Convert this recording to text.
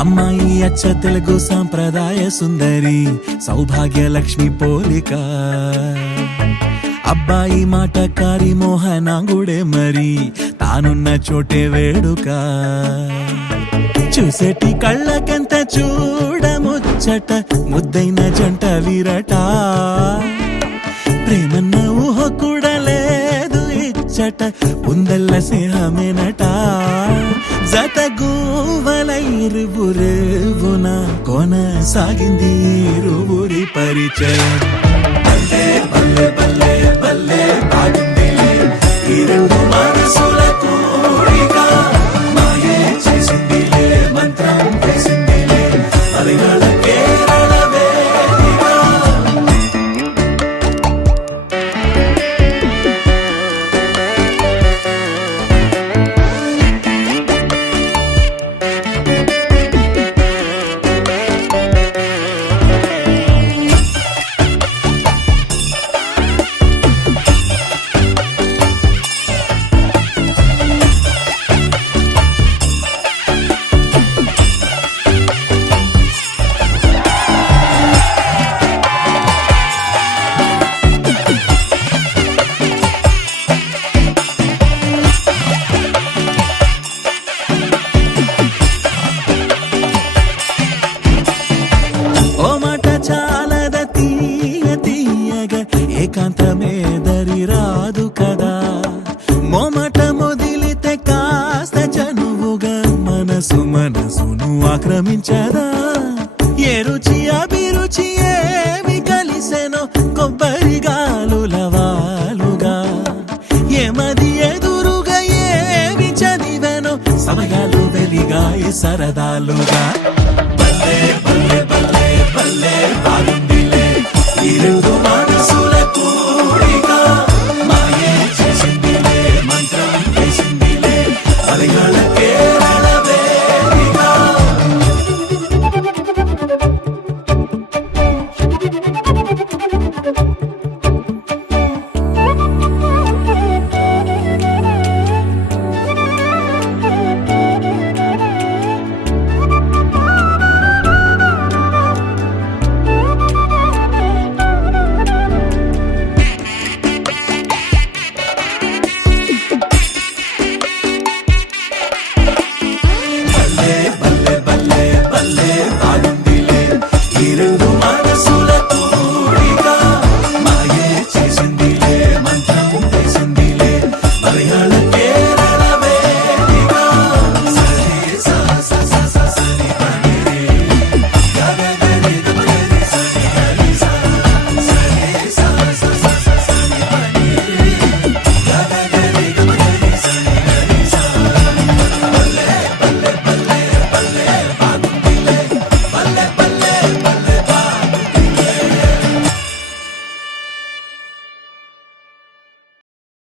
అమ్మాయి అచ్చ తెలుగు సాంప్రదాయ సుందరి సౌభాగ్య లక్ష్మి పోలిక. అబ్బాయి మాటకారి మోహనాంగుడే మరి తానున్న చోటే వేడుక. చూసేటి కళ్ళకెంత చూడముచ్చట ముద్దైన జంట వీరట. ప్రేమన్న ఊహ కూడా లేదు ఇచ్చట ఉందల్ల స్నేహమేనట. జత గూవలైరువురేవున కొనసాగింది ఇరువురి పరిచయం. బల్లే బల్లే బల్లే బల్లే బాగుందిలే ఈ రెండు మనసుల కోరిక. మాయే చేసిందిలే మంత్రం వేసిందిలే మలయాళ కేరళ వేదిక. ఏకాంతమే దరి రాదు కదా. మోమట మొదిలితే కాస్త చనువుగా మనసును ఆక్రమించదా. ఏ రుచి అభిరుచి ఏమి కలిసెనో కొబ్బరి గాలుల వాలుగా. ఏమది ఎదురుగా ఏమి చదివెనో సమయాలు వెలిగాయి సరదాలుగా. బల్లే బల్లే బల్లే బల్లే బాగుందిలే ఈ రెండు మనసుల కోరిక. మాయే చేసిందిలే మంత్రం వేసిందిలే మలయాళ